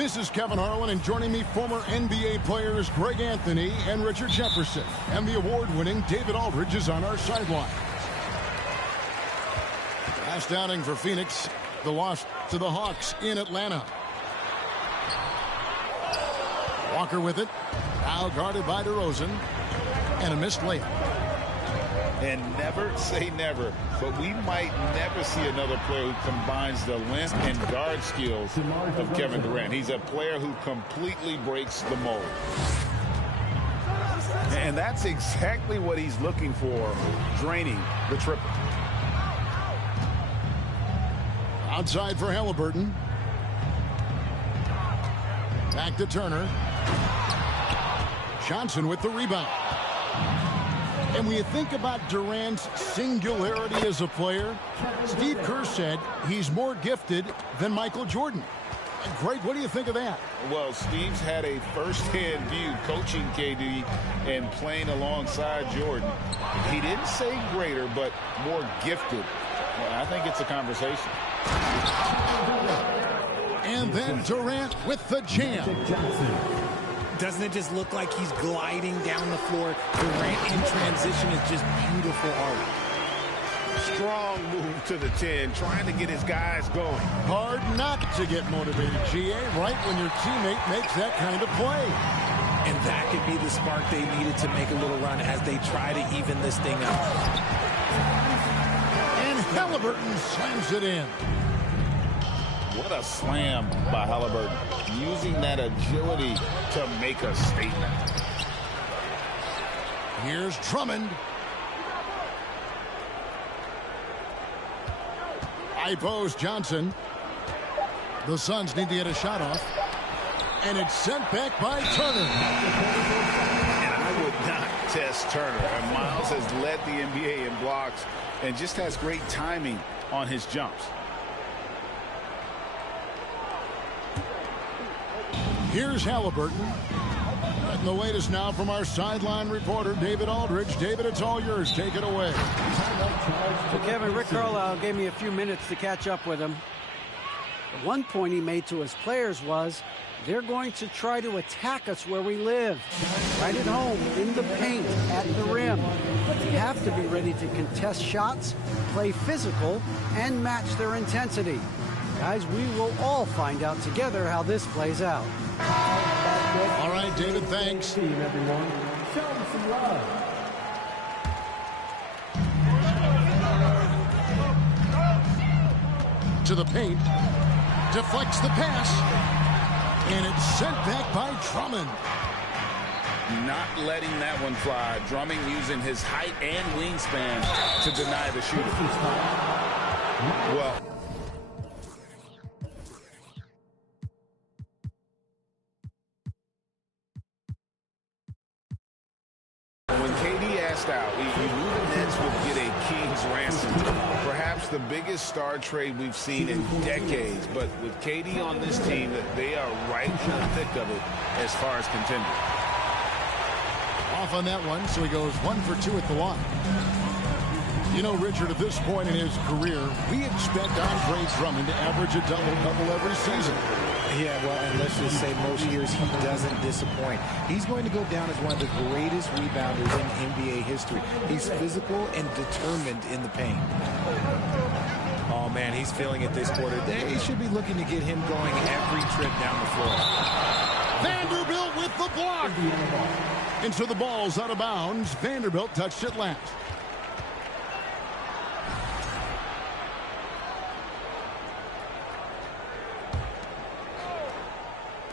This is Kevin Harlan, and joining me, former NBA players Greg Anthony and Richard Jefferson. And the award-winning David Aldridge is on our sideline. Last outing for Phoenix, the loss to the Hawks in Atlanta. Walker with it, now guarded by DeRozan, and a missed layup. And never say never, but we might never see another player who combines the length and guard skills of Kevin Durant. He's a player who completely breaks the mold. And that's exactly what he's looking for, draining the triple. Outside for Halliburton. Back to Turner. Johnson with the rebound. And when you think about Durant's singularity as a player, Steve Kerr said he's more gifted than Michael Jordan. And Greg, what do you think of that? Well, Steve's had a first-hand view coaching KD and playing alongside Jordan. He didn't say greater, but more gifted. Well, I think it's a conversation. And then Durant with the jam. Doesn't it just look like he's gliding down the floor? Durant in transition is just beautiful art. Strong move to the 10, trying to get his guys going. Hard not to get motivated, GA, right when your teammate makes that kind of play. And that could be the spark they needed to make a little run as they try to even this thing up. Halliburton slams it in. What a slam by Halliburton, using that agility to make a statement. Here's Drummond. High post Johnson. The Suns need to get a shot off. And it's sent back by Turner. And I would not test Turner. And Miles has led the NBA in blocks and just has great timing on his jumps. Here's Halliburton. And the latest now from our sideline reporter, David Aldridge. David, it's all yours. Take it away. So, Kevin, Rick Carlisle gave me a few minutes to catch up with him. The one point he made to his players was, they're going to try to attack us where we live. Right at home, in the paint, at the rim. You have to be ready to contest shots, play physical, and match their intensity. Guys, we will all find out together how this plays out. All right, David, thanks. Everyone, show them some love. To the paint. Deflects the pass. And it's sent back by Drummond. Not letting that one fly. Drummond using his height and wingspan to deny the shooter. Well, when KD asked out, we knew the Nets would get a king's ransom. Perhaps the biggest star trade we've seen in decades. But with KD on this team, they are right in the thick of it as far as contenders. Off on that one, so he goes 1 for 2 at the line. You know, Richard, at this point in his career, we expect Andre Drummond to average a double-double every season. Yeah, well, and let's just say most years he doesn't disappoint. He's going to go down as one of the greatest rebounders in NBA history. He's physical and determined in the paint. Oh, man, he's feeling it this quarter. They should be looking to get him going every trip down the floor. Vanderbilt with the block. And so the ball's out of bounds. Vanderbilt touched it last.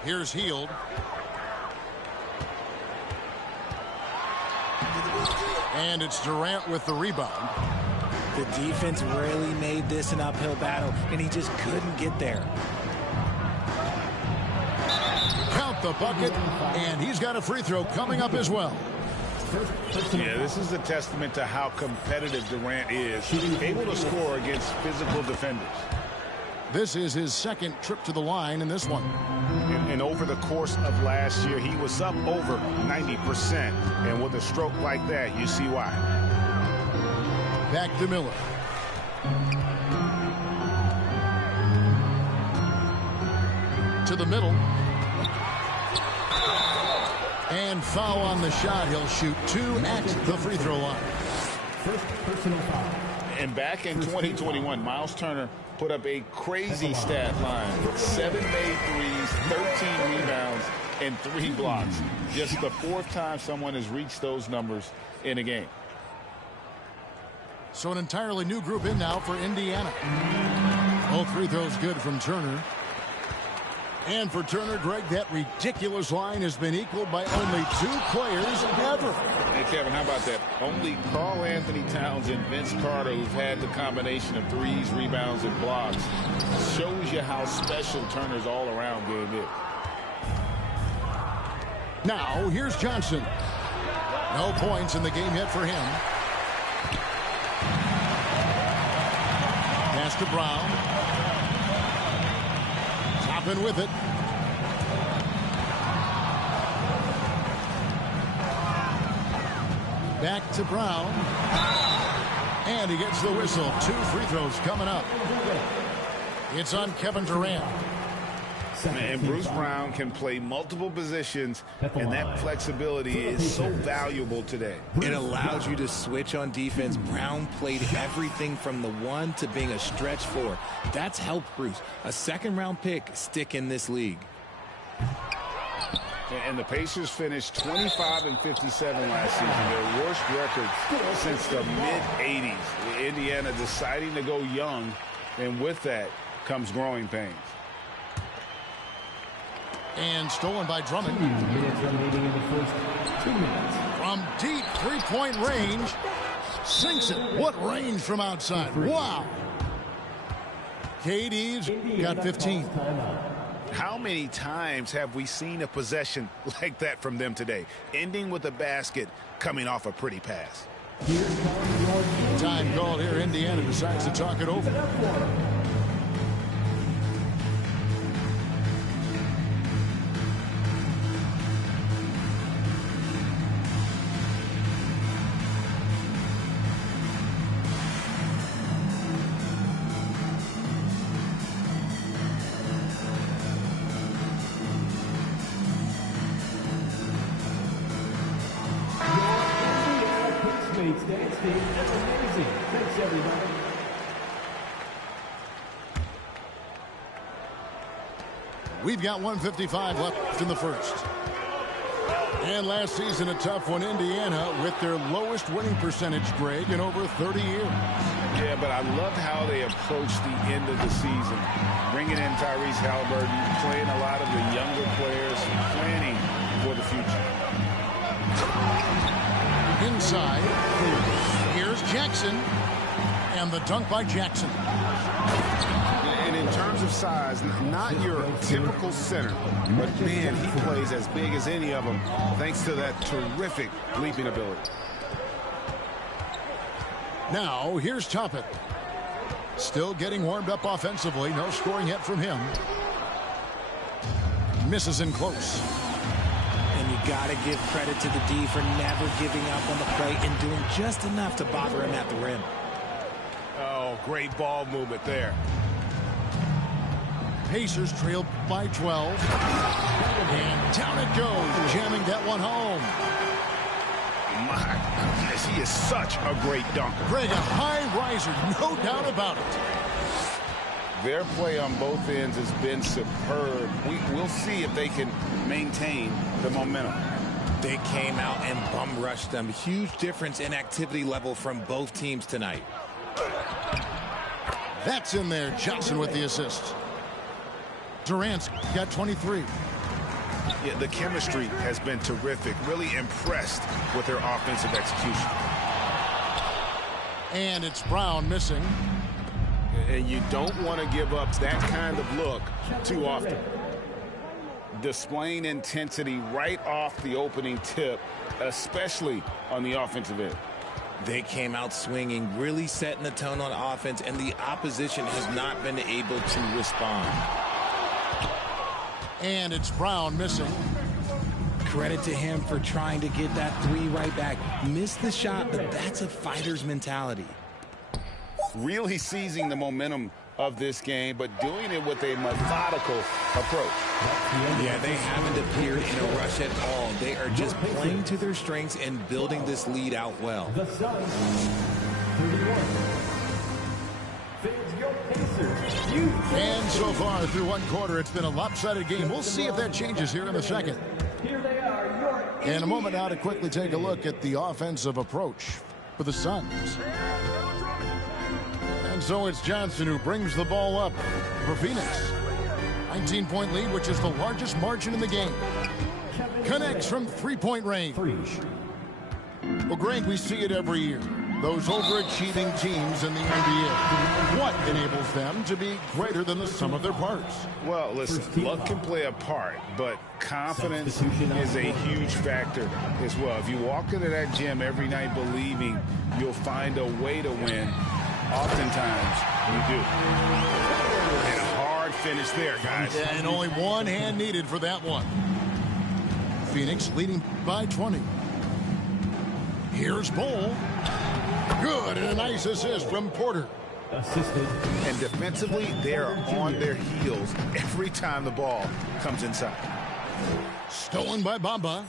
Here's Hield. And it's Durant with the rebound. The defense really made this an uphill battle, and he just couldn't get there. Count the bucket, and he's got a free throw coming up as well. Yeah, this is a testament to how competitive Durant is, able to score against physical defenders. This is his second trip to the line in this one. And over the course of last year, he was up over 90%. And with a stroke like that, you see why. Back to Miller. To the middle. And foul on the shot. He'll shoot 2 at the free throw line. First personal foul. And back in 2021, Miles Turner put up a crazy stat line. 7 made threes, 13 rebounds, and 3 blocks. Just the 4th time someone has reached those numbers in a game. So an entirely new group in now for Indiana. Both free throws good from Turner. And for Turner, Greg, that ridiculous line has been equaled by only 2 players ever. Hey, Kevin, how about that? Only Karl Anthony Towns and Vince Carter, who've had the combination of threes, rebounds, and blocks, shows you how special Turner's all-around game is. Now, here's Johnson. No points in the game yet for him. Pass to Brown. Toppin with it. Back to Brown. And he gets the whistle. 2 free throws coming up. It's on Kevin Durant. And Bruce Brown can play multiple positions, and that flexibility is so valuable today. It allows you to switch on defense. Brown played everything from the 1 to being a stretch 4. That's helped Bruce, a second-round pick, stick in this league. And the Pacers finished 25-57 last season, their worst record since the mid-'80s. Indiana deciding to go young, and with that comes growing pains. And stolen by Drummond. 2 minutes remaining in the first 2 minutes. From deep three-point range, sinks it. What range from outside. Wow. KD's got 15. How many times have we seen a possession like that from them today, ending with a basket coming off a pretty pass? Time called here. Indiana decides to talk it over. That's amazing. Thanks, everybody. We've got 1:55 left in the first. And last season, a tough one. Indiana with their lowest winning percentage, Greg, in over 30 years. Yeah, but I love how they approached the end of the season. Bringing in Tyrese Halliburton, playing a lot of the younger players, planning for the future. Inside, here's Jackson, and the dunk by Jackson. And in terms of size, not your typical center, but man, he plays as big as any of them thanks to that terrific leaping ability. Now, here's Toppin. Still getting warmed up offensively. No scoring yet from him. Misses in close. And you got to give credit to the D for never giving up on the play and doing just enough to bother him at the rim. Oh, great ball movement there. Pacers trailed by 12. And down it goes, jamming that one home. My goodness, he is such a great dunker. Greg, a high riser, no doubt about it. Their play on both ends has been superb. We'll see if they can maintain the momentum. They came out and bum rushed them. Huge difference in activity level from both teams tonight. That's in there. Johnson with the assist. Durant's got 23. Yeah, the chemistry has been terrific. Really impressed with their offensive execution. And it's Brown missing. And you don't want to give up that kind of look too often. Displaying intensity right off the opening tip, especially on the offensive end. They came out swinging, really setting the tone on offense, and the opposition has not been able to respond. And it's Brown missing. Credit to him for trying to get that three right back. Missed the shot, but that's a fighter's mentality. Really seizing the momentum of this game, but doing it with a methodical approach. Yeah, they haven't appeared in a rush at all. They are just playing to their strengths and building this lead out well. The Suns, 31. Fans, your Pacers. And so far through one quarter, it's been a lopsided game. We'll see if that changes here in the second. Here they are, your In a moment now to quickly take a look at the offensive approach for the Suns. And so it's Johnson who brings the ball up for Phoenix. 19-point lead, which is the largest margin in the game. Connects from three-point range. Well, Greg, we see it every year. Those overachieving teams in the NBA. What enables them to be greater than the sum of their parts? Well, listen, luck can play a part, but confidence is a huge factor as well. If you walk into that gym every night believing you'll find a way to win, oftentimes you do. And a hard finish there, guys. And only one hand needed for that one. Phoenix leading by 20. Here's Bol. Good, and a nice assist from Porter. assisted. And defensively, they're on their heels every time the ball comes inside. Stolen by Bamba.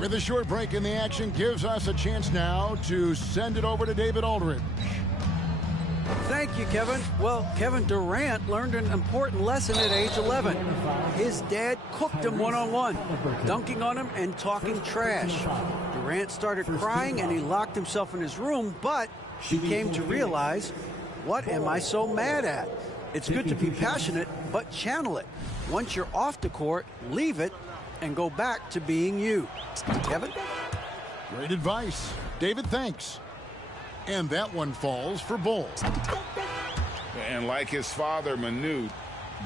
With a short break in the action, gives us a chance now to send it over to David Aldridge. Thank you, Kevin. Well, Kevin Durant learned an important lesson at age 11. His dad cooked him one-on-one, dunking on him and talking trash. Durant started crying and he locked himself in his room, but he came to realize, what am I so mad at? It's good to be passionate, but channel it. Once you're off the court, leave it and go back to being you. Kevin? Great advice. David, thanks. And that one falls for Bol. And like his father, Manute,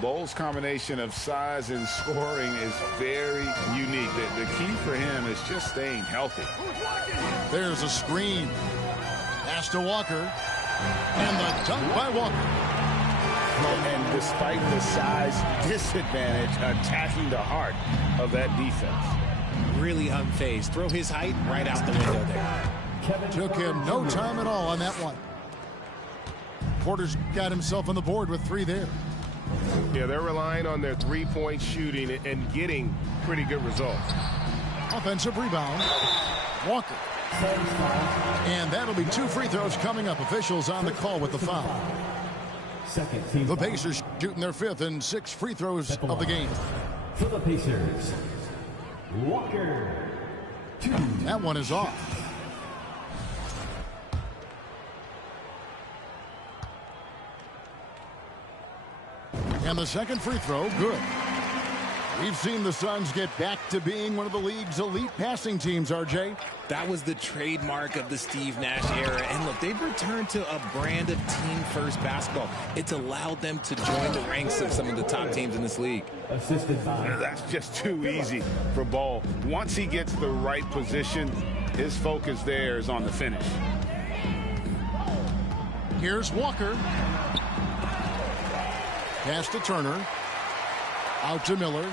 Bol's combination of size and scoring is very unique. The key for him is just staying healthy. There's a screen. Pass to Walker. And the dunk by Walker. And despite the size disadvantage, attacking the heart of that defense. Really unfazed. Throw his height right out the window there. Took him no time at all on that one. Porter's got himself on the board with 3 there. Yeah, they're relying on their three-point shooting and getting pretty good results. Offensive rebound. Walker. And that'll be 2 free throws coming up. Officials on the call with the foul. The Pacers shooting their 5th and 6th free throws of the game. For the Pacers, Walker. 2. That one is off. And the second free throw, good. We've seen the Suns get back to being one of the league's elite passing teams, RJ. That was the trademark of the Steve Nash era. And look, they've returned to a brand of team-first basketball. It's allowed them to join the ranks of some of the top teams in this league. Assisted by. That's just too easy for Bol. Once he gets the right position, his focus there is on the finish. Here's Walker. Pass to Turner. Out to Miller.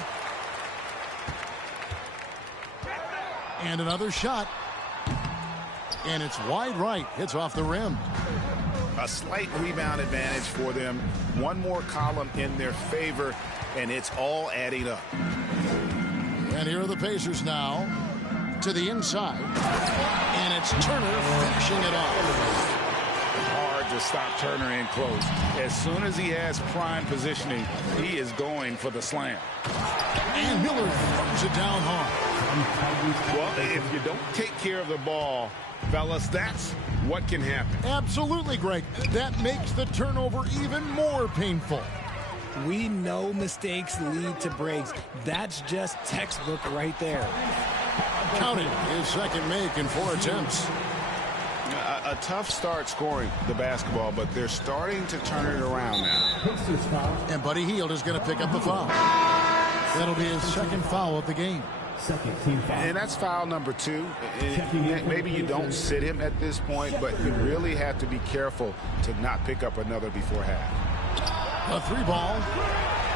And another shot. And it's wide right. Hits off the rim. A slight rebound advantage for them. One more column in their favor, and it's all adding up. And here are the Pacers now to the inside. And it's Turner finishing it off. Hard to stop Turner in close. As soon as he has prime positioning, he is going for the slam. And Miller throws it down hard. Well, if you don't take care of the ball, fellas, that's what can happen. Absolutely, Greg. That makes the turnover even more painful. We know mistakes lead to breaks. That's just textbook right there. Counting his second make in 4 attempts. A tough start scoring the basketball, but they're starting to turn it around now. Pacers foul. And Buddy Hield is going to pick up the foul. That'll be his second foul of the game. Second team foul. And that's foul number 2. Maybe you don't sit him at this point, but you really have to be careful to not pick up another before half. A 3 ball.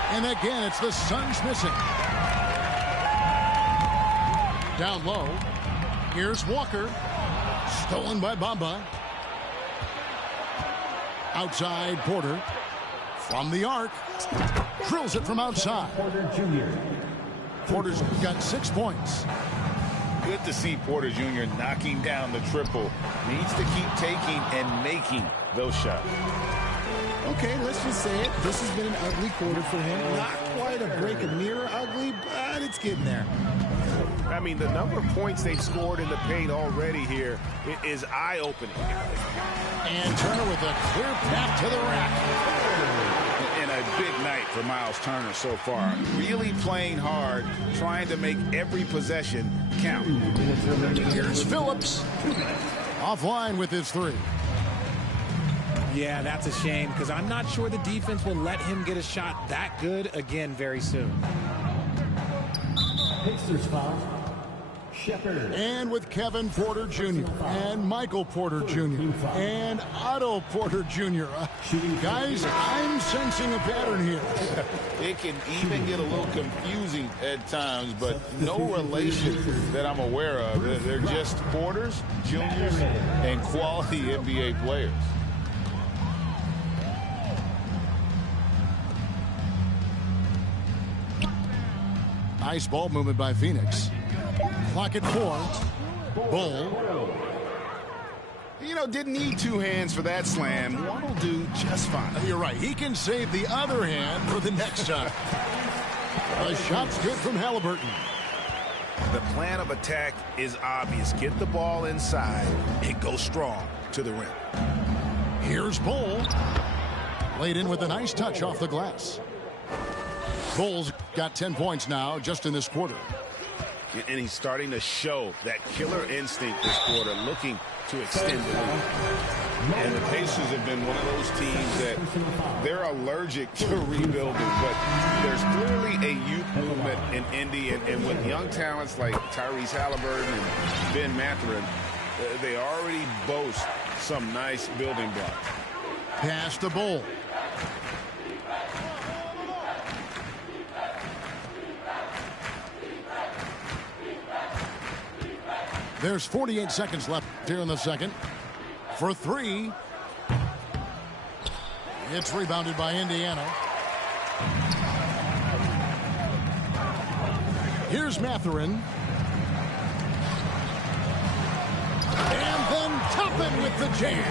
And again, it's the Suns missing. Down low. Here's Walker. Stolen by Bamba. Outside Porter. From the arc. Drills it from outside. Porter Jr. Porter's got 6 points. Good to see Porter Jr. knocking down the triple. Needs to keep taking and making those shots. Okay, let's just say it. This has been an ugly quarter for him. Not quite a break of mirror ugly, but it's getting there. I mean, the number of points they've scored in the paint already here is eye-opening. And Turner with a clear path to the rack. And a big night for Miles Turner so far. Really playing hard, trying to make every possession count. Here's Phillips. Offline with his 3. Yeah, that's a shame because I'm not sure the defense will let him get a shot that good again very soon. Pacers foul. Shepherd. And with Kevin Porter Jr. and Michael Porter Jr. and Otto Porter Jr. Guys, I'm sensing a pattern here. It can even get a little confusing at times, but no relation that I'm aware of. They're just Porters, Juniors, and quality NBA players. Nice ball movement by Phoenix. Clock at 4. Bol. You know, didn't need two hands for that slam. One will do just fine. You're right. He can save the other hand for the next time. The shot's good from Halliburton. The plan of attack is obvious. Get the ball inside and go strong to the rim. Here's Bull. Laid in with a nice touch off the glass. Bull's got 10 points now just in this quarter. And he's starting to show that killer instinct this quarter, looking to extend the lead. And the Pacers have been one of those teams that they're allergic to rebuilding, but there's clearly a youth movement in Indy, and with young talents like Tyrese Halliburton and Ben Mathurin, they already boast some nice building blocks. Pass to Bull. There's 48 seconds left here in the second. For three. It's rebounded by Indiana. Here's Mathurin. And then Toppin with the jam.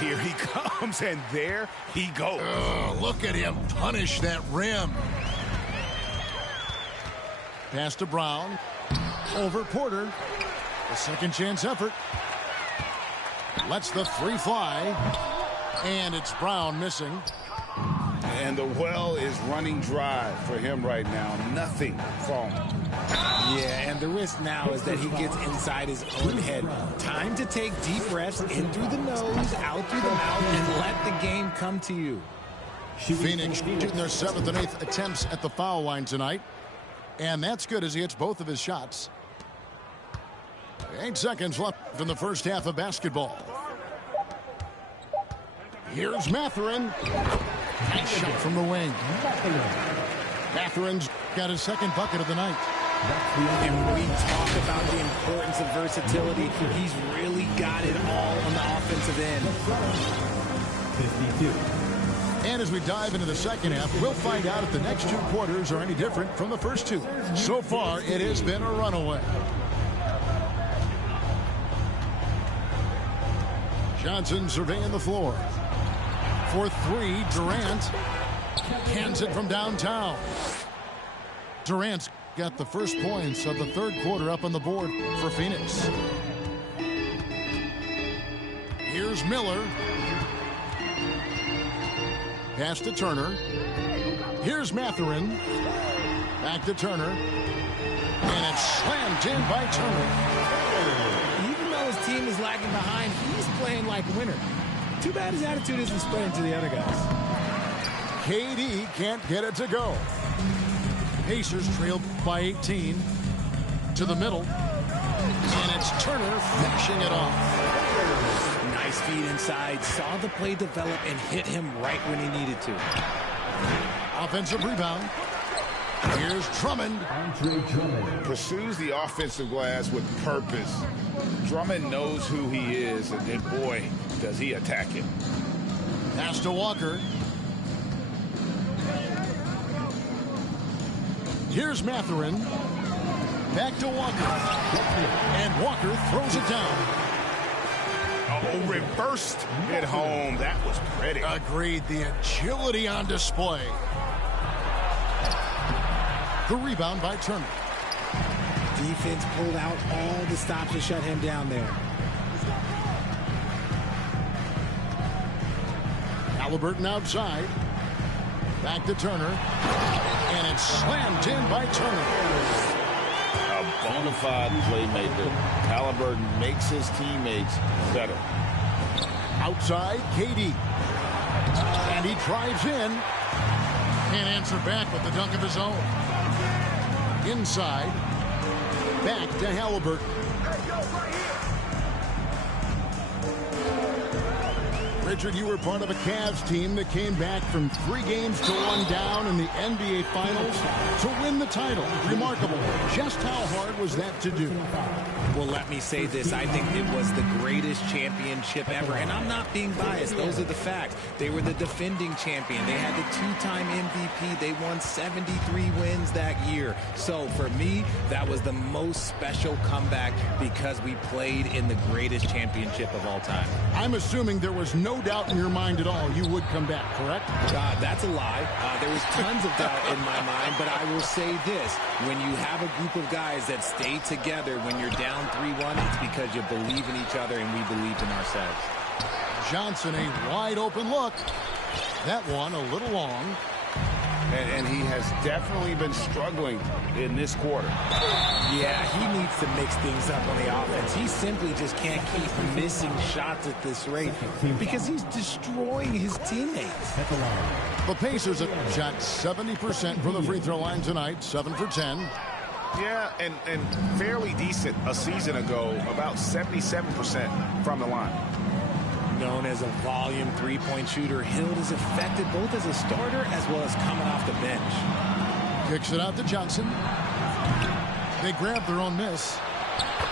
Here he comes, and there he goes. Look at him punish that rim. Pass to Brown. Over Porter. A second chance effort. Lets the three fly. And it's Brown missing. And the well is running dry for him right now. Nothing falling. Yeah, and the risk now is that he gets inside his own head. Time to take deep breaths in through the nose, out through the mouth, and let the game come to you. Phoenix shooting their 7th and 8th attempts at the foul line tonight. And that's good as he hits both of his shots. 8 seconds left in the first half of basketball. Here's Mathurin. Nice shot from the wing. Mathurin's got his second bucket of the night. And when we talk about the importance of versatility, he's really got it all on the offensive end. 52. And as we dive into the second half, we'll find out if the next 2 quarters are any different from the first 2. So far, it has been a runaway. Johnson surveying the floor. For 3, Durant hands it from downtown. Durant's got the first points of the third quarter up on the board for Phoenix. Here's Miller. Pass to Turner. Here's Mathurin. Back to Turner. And it's slammed in by Turner. Even though his team is lagging behind, he's playing like a winner. Too bad his attitude isn't spreading to the other guys. KD can't get it to go. Pacers trailed by 18 to the middle. And it's Turner finishing it off. Nice feed inside. Saw the play develop and hit him right when he needed to. Offensive rebound. Here's Drummond. Andre Drummond. Pursues the offensive glass with purpose. Drummond knows who he is, and boy, does he attack him. Pass to Walker. Here's Mathurin. Back to Walker. And Walker throws it down. Oh, reversed at home. That was pretty. Agreed. The agility on display. The rebound by Turner. Defense pulled out all the stops to shut him down there. Halliburton outside. Back to Turner. And it's slammed in by Turner. A bona fide playmaker. Halliburton makes his teammates better. Outside, KD. And he drives in. Can't answer back with the dunk of his own. Inside. Back to Halliburton. Richard, you were part of a Cavs team that came back from 3 games to 1 down in the NBA Finals to win the title. Remarkable. Just how hard was that to do? Well, let me say this. I think it was the greatest championship ever. And I'm not being biased. Those are the facts. They were the defending champion. They had the two-time MVP. They won 73 wins that year. So for me, that was the most special comeback because we played in the greatest championship of all time. I'm assuming there was no doubt in your mind at all you would come back, correct? That's a lie. There was tons of doubt in my mind, but I will say this. When you have a group of guys that stay together when you're down 3-1, it's because you believe in each other and we believed in ourselves. Johnson, a wide open look. That one a little long. And he has definitely been struggling in this quarter. Yeah, he needs to mix things up on the offense. He simply just can't keep missing shots at this rate because he's destroying his teammates. The Pacers have shot 70% from the free throw line tonight, 7 for 10. Yeah, and fairly decent a season ago, about 77% from the line. Known as a volume three-point shooter, Hield is effective both as a starter as well as coming off the bench. Kicks it out to Johnson. They grab their own miss.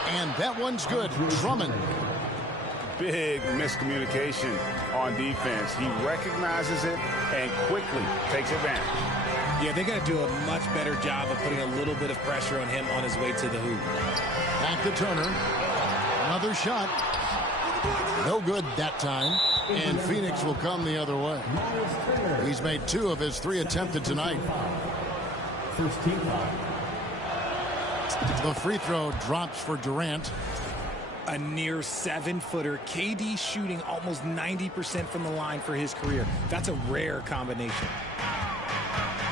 And that one's good. Drummond. Big miscommunication on defense. He recognizes it and quickly takes advantage. Yeah, they got to do a much better job of putting a little bit of pressure on him on his way to the hoop. Back to Turner. Another shot. No good that time. And Phoenix will come the other way. He's made 2 of his 3 attempted tonight. First team foul. The free throw drops for Durant. A near 7-footer. KD shooting almost 90% from the line for his career. That's a rare combination.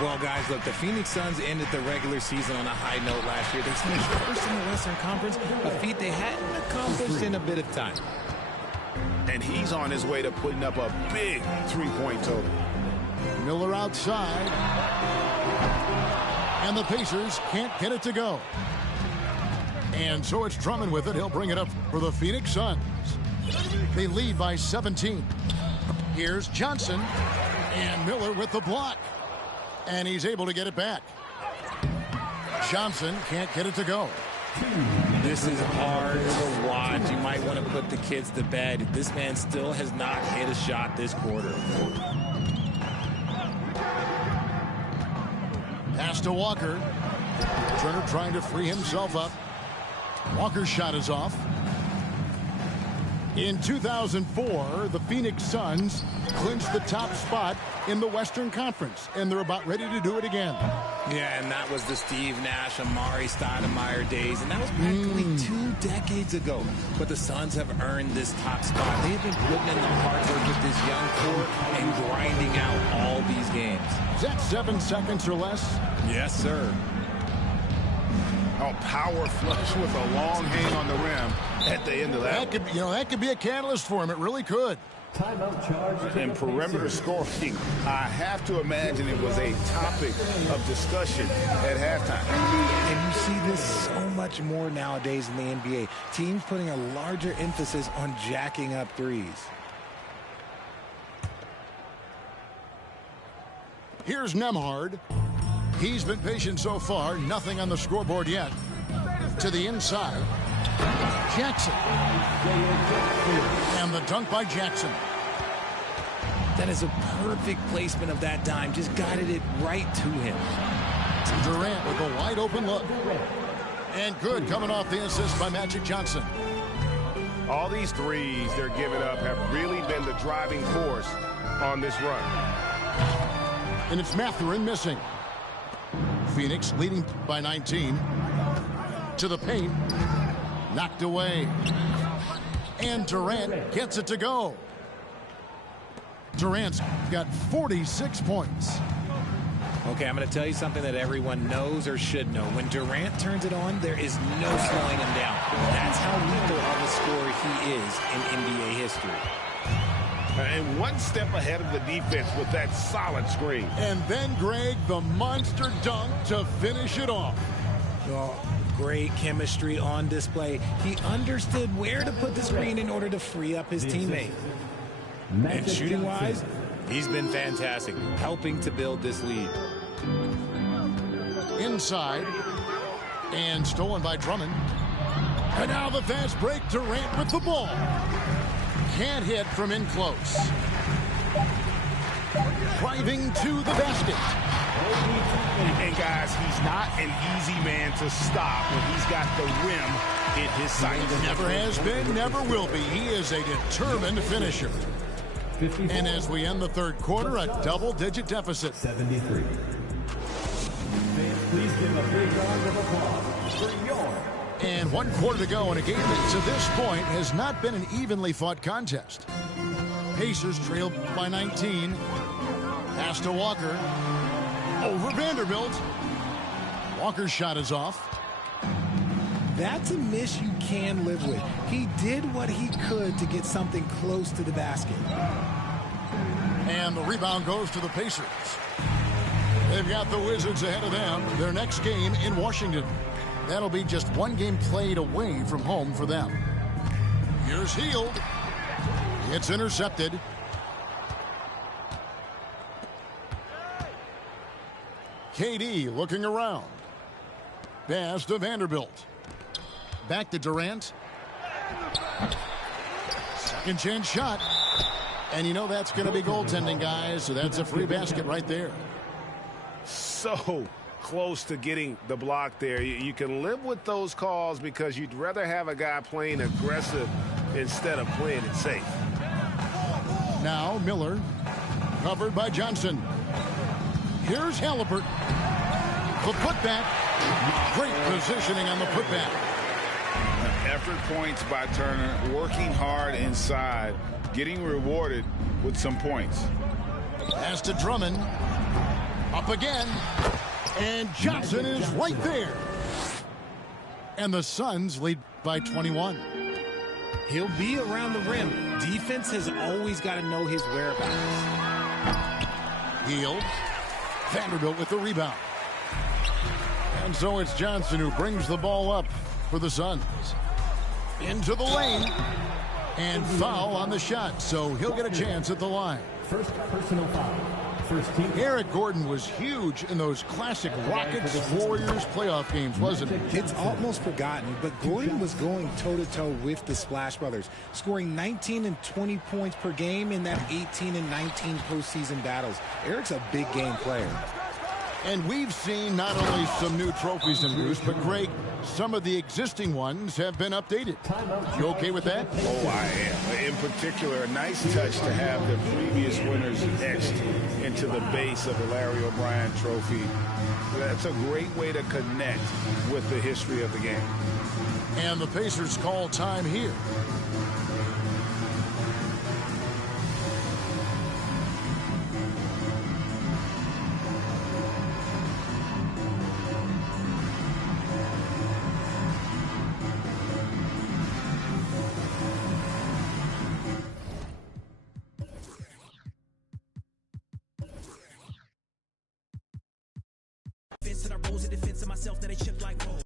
Well, guys, look, the Phoenix Suns ended the regular season on a high note last year. They finished first in the Western Conference, a feat they hadn't accomplished in a bit of time. And he's on his way to putting up a big three-point total. Miller outside. And the Pacers can't get it to go. And so it's Drummond with it. He'll bring it up for the Phoenix Suns. They lead by 17. Here's Johnson. And Miller with the block. And he's able to get it back. Johnson can't get it to go. This is hard to watch. You might want to put the kids to bed. This man still has not hit a shot this quarter. Pass to Walker. Turner trying to free himself up. Walker's shot is off. In 2004, the Phoenix Suns clinched the top spot in the Western Conference, and they're about ready to do it again. Yeah, and that was the Steve Nash, Amari Stoudemire days, and that was practically 2 decades ago. But the Suns have earned this top spot. They've been putting in the hard work with this young core and grinding out all these games. Is that 7 seconds or less? Yes, sir. Oh, power flush with a long hang on the rim at the end of that. That could be a catalyst for him. It really could. Timeout charge. And perimeter scoring, I have to imagine it was a topic of discussion at halftime. And you see this so much more nowadays in the NBA. Teams putting a larger emphasis on jacking up threes. Here's Nembhard. He's been patient so far. Nothing on the scoreboard yet. To the inside. Jackson. And the dunk by Jackson. That is a perfect placement of that dime. Just guided it right to him. Durant with a wide open look. And good coming off the assist by Magic Johnson. All these threes they're giving up have really been the driving force on this run. And it's Mathurin missing. Phoenix leading by 19. To the paint. Knocked away. And Durant gets it to go. Durant's got 46 points. Okay, I'm going to tell you something that everyone knows or should know. When Durant turns it on, there is no slowing him down. That's how lethal of a scorer he is in NBA history. And one step ahead of the defense with that solid screen. And then, Greg, the monster dunk to finish it off. Oh, great chemistry on display. He understood where to put the screen in order to free up his teammate. And shooting-wise, he's been fantastic, helping to build this lead. Inside. And stolen by Drummond. And now the fast break. Durant with the ball. Can't hit from in close. Driving to the basket. And guys, he's not an easy man to stop when he's got the rim in his sights. Never has been, never will be. He is a determined finisher. And as we end the third quarter, a double-digit deficit. 73. Please give a big round of applause for your. And 1 quarter to go in a game that to this point has not been an evenly fought contest. Pacers trailed by 19. Pass to Walker. Over Vanderbilt. Walker's shot is off. That's a miss you can live with. He did what he could to get something close to the basket. And the rebound goes to the Pacers. They've got the Wizards ahead of them. Their next game in Washington. That'll be just 1 game played away from home for them. Here's Hield. It's intercepted. KD looking around. Pass to Vanderbilt. Back to Durant. Second chance shot. And you know that's going to be goaltending, guys. So that's a free basket right there. So close to getting the block there. You can live with those calls because you'd rather have a guy playing aggressive instead of playing it safe. Now Miller. Covered by Johnson. Here's Halliburton. The putback. Great positioning on the putback. Effort points by Turner. Working hard inside. Getting rewarded with some points. Pass to Drummond. Up again. And Johnson is right there. And the Suns lead by 21. He'll be around the rim. Defense has always got to know his whereabouts. Hield. Vanderbilt with the rebound. And so it's Johnson who brings the ball up for the Suns. Into the lane. And foul on the shot, so he'll get a chance at the line. First personal foul. First team. Eric Gordon was huge in those classic Rockets Warriors playoff games, wasn't he? It's almost forgotten, but Gordon was going toe-to-toe with the Splash Brothers, scoring 19 and 20 points per game in that 18 and 19 postseason battles. Eric's a big game player. And we've seen not only some new trophies in Bruce, but Greg, some of the existing ones have been updated. You okay with that? Oh, I am. In particular, a nice touch to have the previous winners etched into the base of the Larry O'Brien trophy. That's a great way to connect with the history of the game. And the Pacers call time here. And I rose in defense of myself, that they chip like gold.